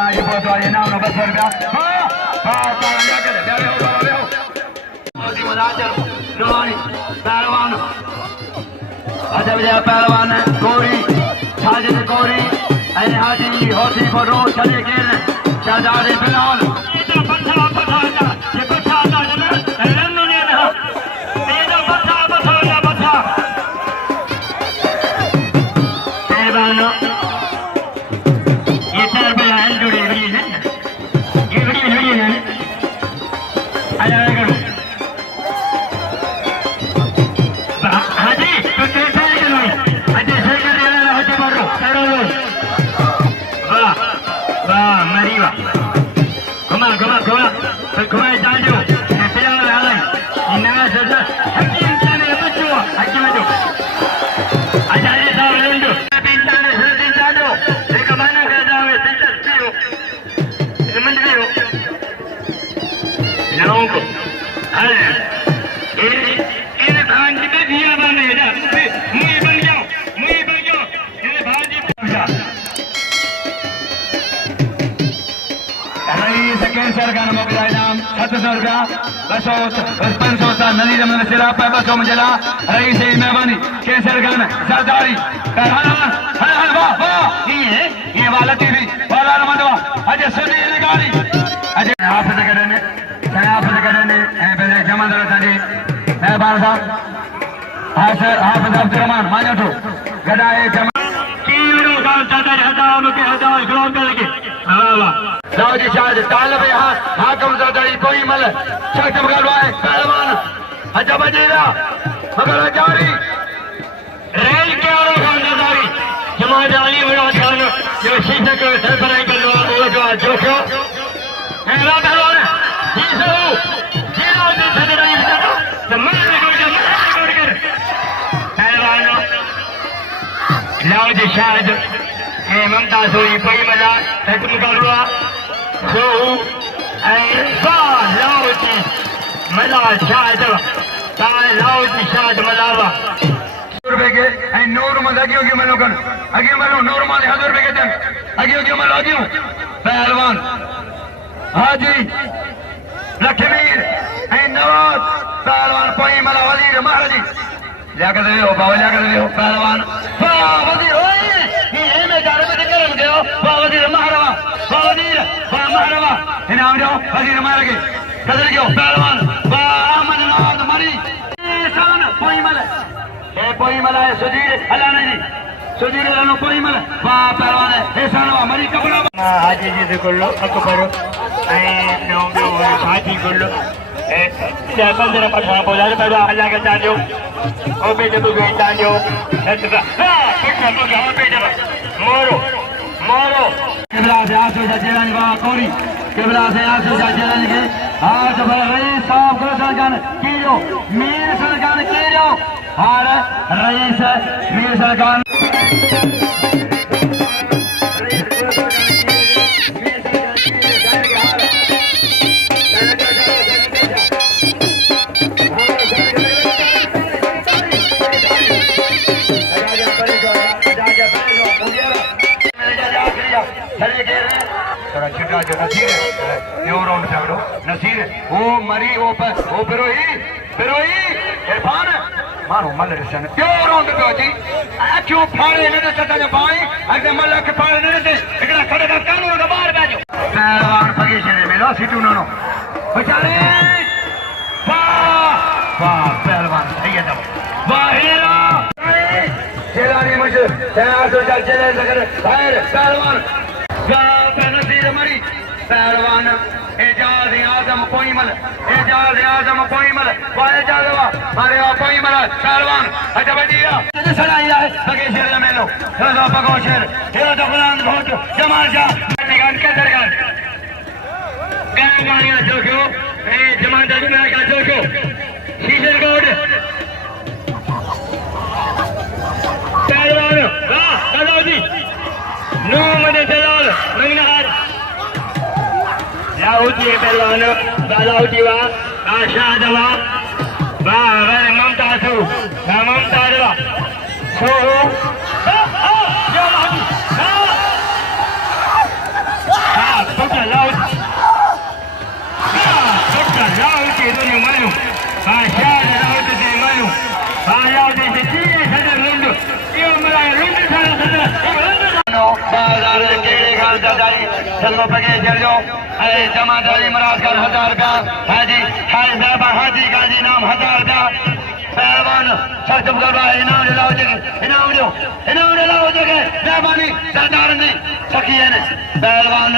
आज बहुत वाले नाम नो 200 रुपया हां हां ताला के ले ले मोदी मदाचल नवानी पहलवान अच्छा भैया पहलवान गोरी साजिद गोरी अरे हाजी होती फोटो चले के शहजादे बिलाल ये बच्चा आता है रन्नू ने ना ये बच्चा पहलवान ये चार पे है जुड़े हुए हैं ये वीडियो है आजा करो हाजी तो कैसे है नहीं अजय सही कर रहा है हाजी मारो करो वाह वाह मरीवा घुमा जाओ तैयार है इन्हें सजा हाजी इंसान है बच्चों हाजी में जो आजा ये साहब ले लो इंसान है सजा जाओ एक महीना कर जाओ दिलचस्पी हो मंजूरी हो लोगों को अरे ये खान जी पे दिया बने जा मुझे बन जाओ ये भाजी कैंसर का मुकदा इनाम 700 रुपया 500 नदी जमन सिरा पे 200 मंजिला रही से मेहमानी कैंसर का सरदारी वाह वाह ये वाला टीवी वाला रमदवा अजय सुनी गाड़ी अजय हाफिज करने पहले जमादार साजी मेहरबान साहब हाफिज अब्दुर्रहमान माजो गडाए जमा कीड़ो का चादर हटाओ के हटाओ ग्राउंड करके वाह वाह दाऊदी शाह तालब यहाँ हाकम ज़रदारी कोई मल शक्ति मगलवाए पहलवान अच्छा बजीरा मगर जारी रेल के और ज़रदारी जमा जाली बड़ा खान जो शीशे को सरबराही कर लो वो जो क्यों मेरा पहलवान जी सो जीरो जी ज़रदारी बिचारा जमाने को कर पहलवान दाऊदी शाह ये ममता सोई कोई मजा शक्ति मगलवा So, लाउटी मला शाद लाउटी शाद मलावा रुपए के नूर मत अगियो के मलो कर अगियो मलो नूर माले 1000 रुपए के दे अगियो के मलो अगियो पहलवान हाजी लखमीर नवाज पहलवान कोई मला वजीर महाराजी जाकर दे हो बाबा जाकर दे हो पहलवान वाह वजीर ओए ये में जा रहे करम गयो वाह वजीर महारावा महारावा इनाम दो वजीर मार के कदर क्यों पहलवान वाह अहमद नवाज मरी शान कोई मल है सुजीर अल्लाह नहीं सुजीर अल्लाह कोई मल वाह पहलवान है एहसान वा मरी कपड़ा हाजी जी से कर लो अकबर ए नो हाजी कर लो ए जयपल जरा पठा बोला पहले अल्लाह के जानो ओ बेटे तू गई जानो हां कितना तो गांव पे जा मोरो केबला से आसो जलानी वाह कोरी केबला से आसो जलानी के आज रईस साहब को सरकार कीरो मीर सरकार कीरो और रईस मीर सरकार जो नसीर है यो राउंड छाड़ो नसीर वो मरी वो बिरोही इरफान मारो मल रसन यो राउंड पे जी क्यों फाड़े ने सता जो भाई अगर मल के फाड़े ने से एकड़ा खड़े का काम नो बाहर बैठो पहलवान पगेशे ने मिलो सीटू नो बेचारे वाह वाह पहलवान सही है वाह हेरा शेरानी मुझे तैयार हो जा चले सकर बाहर पहलवान नसीर मरी पहलवान एजाज आजम कोईमल वाह मारे कोईमल पहलवान अच्छा बढ़िया सड़ाया है बगेशर में लो रजा बगोशर हेरा तो गुलाम घोट जमाल शाह निगान के दरगाह गाड़ियां जोखो ए जमादार में का जोखो शीशर गोड पहलवान वाह दादाजी नो मने दलाल मंगनहार लाउटी पहलवान लाउटी वा आशाद वा वाह ममता सु ममता वा सो जो फौजदारी सल्लो पगे जरियो अरे जमादारी मराद कर 1000 रुपया हाजी हाय बाबा हाजी गाजी नाम 1000 रुपया पहलवान सर चुप कर भाई इनाम ले लाओ जगह इनाम ले लाओ जगह मेहरबानी सरदार ने सखी है ने पहलवान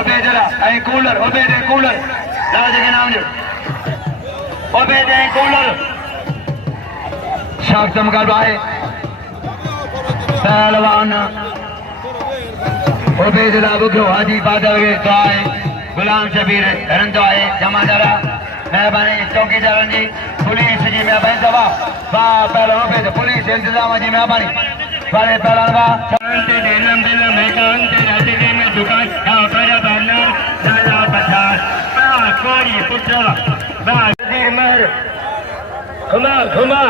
ओबे जरा ऐ कूलर ओबे दे कूलर लाओ जगह नाम जो ओबे दे कूलर शाख चमका भाई पहलवान ओबेदुल्ला बुखो हाजी बादल के दुआए गुलाम शबीर रंदवाए जमादारा मेहरबानी चौकीदार जी पुलिस जी मेहरबानी दवा वाह पहलवान पे पुलिस इंतजाम जी मेहरबानी वाले पहलवान वाह शांति दिलम दिलम है कांति राजले में दुकान आकर बनर साला पचास वाह कोई पुत्र वाह वजीर मर घुमा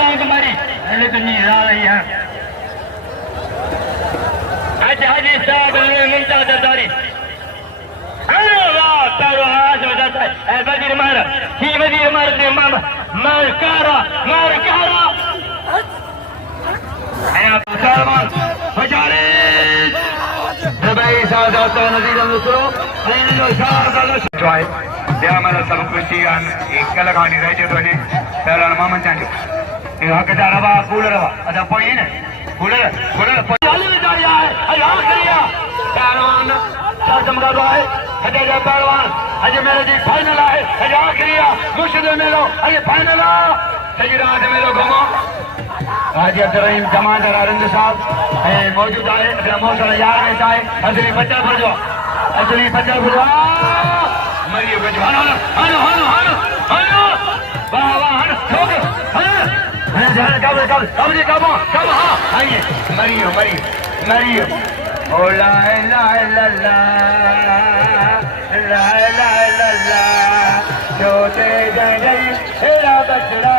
लौंग मरी अरे तो नहीं आ रही है आज हाजी साहब ने मिलता दरदारी अरे वाह तारो आज हो जाता है वजीर मार ही वजीर मार ने मार कारा सलमान हजारे दबाई सादा तो नजीर नसरो अरे सादा जोय दे हमारा सब खुशी आन एक कलाकारी रह जो ने पहला मामन चांजो ये हकदार रवा कूलर रवा अच्छा पोई ने कूलर चाली में जा रहा है अरे हां करिया पहलवान सर चमका रहा है हटे जा पहलवान अजय मेरे जी फाइनल है अरे हां करिया मुश्किल में लो अरे फाइनल सजरात में लो घुमो हाजी अब्दुल रहीम जमादार अरंज साहब मौजूद है अपना मौसम यार में चाहे असली बच्चा पर जो मरियो के जवान हानो वाह वाह ठोक कब हाँ आइए मरियो ओ ला जो तेरे तेरा बचड़ा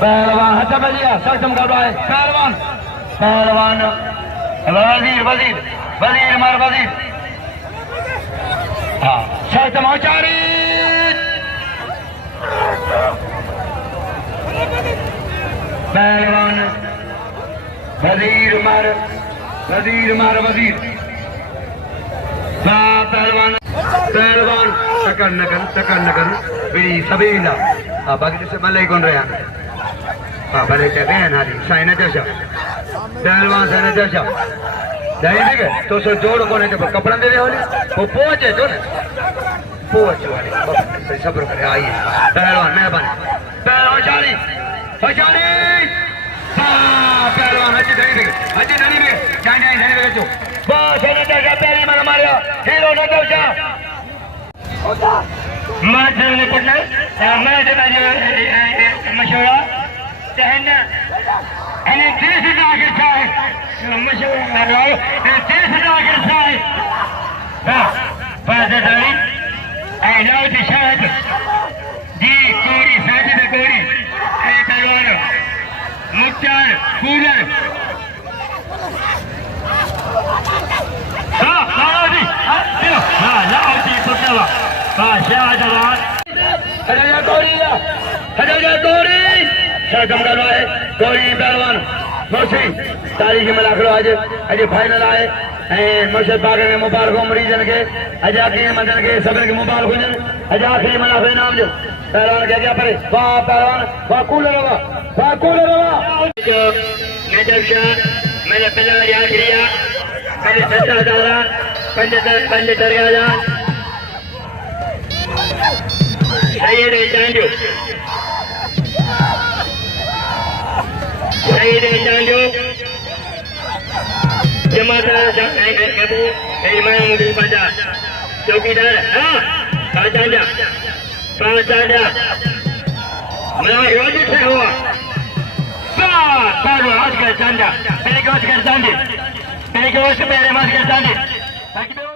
पहलवान हटा बलिया सक्षम कर रहा है पहलवान वजीर मार वजीर हाँ सक्षम आचारी पहलवान वजीर मार पहलवान टकर नकर बिड़ी सभी ना बाकी से मल्ले कौन रहे हैं भले चले नाली साइन जैसा पहलवान साइन जैसा जाइए ठीक है तो सो जोड़ कौन है जब कपड़ा दे रहे हो वो पहुंचे तो पहुंच वाले सब्र करे आइए पहलवान मेहरबानी पहलवान चारी पहलवान अच्छी धनी में जाए जो बस पहली मार मारो हीरो न दौचा मैं पटना मशवरा कहना अने 30 आखिर साहब मशवरा रहो 30 आखिर साहब फादरदारी आई लव द शाद जी कोरी साजिद कोरी ए पहलवान मुख्तार कूलर लाओजी पुतला शाहजहान गौरी सरगम कर रहा है गौरी पहलवान मौसी तारीख में लाख लो आज फाइनल आए मुर्शद बाग में मुबारक मरीजन के अज आखिरी मंजन के सभी के मुबारक हुजन अज आखिरी मना हुए नाम जो पहलवान क्या परे वाह पहलवान वाह कूलर नजब शाह मैंने पहले आखिरिया मैंने 10,000 पंडित दरगाह सैयद चांजो जमादार अबू इमाम बिन बाजा चौकीदार चांजा मैं रोज से हुआ आज कर चांजा पहले के वर्ष कर चांदी मेरे मास कर चांदी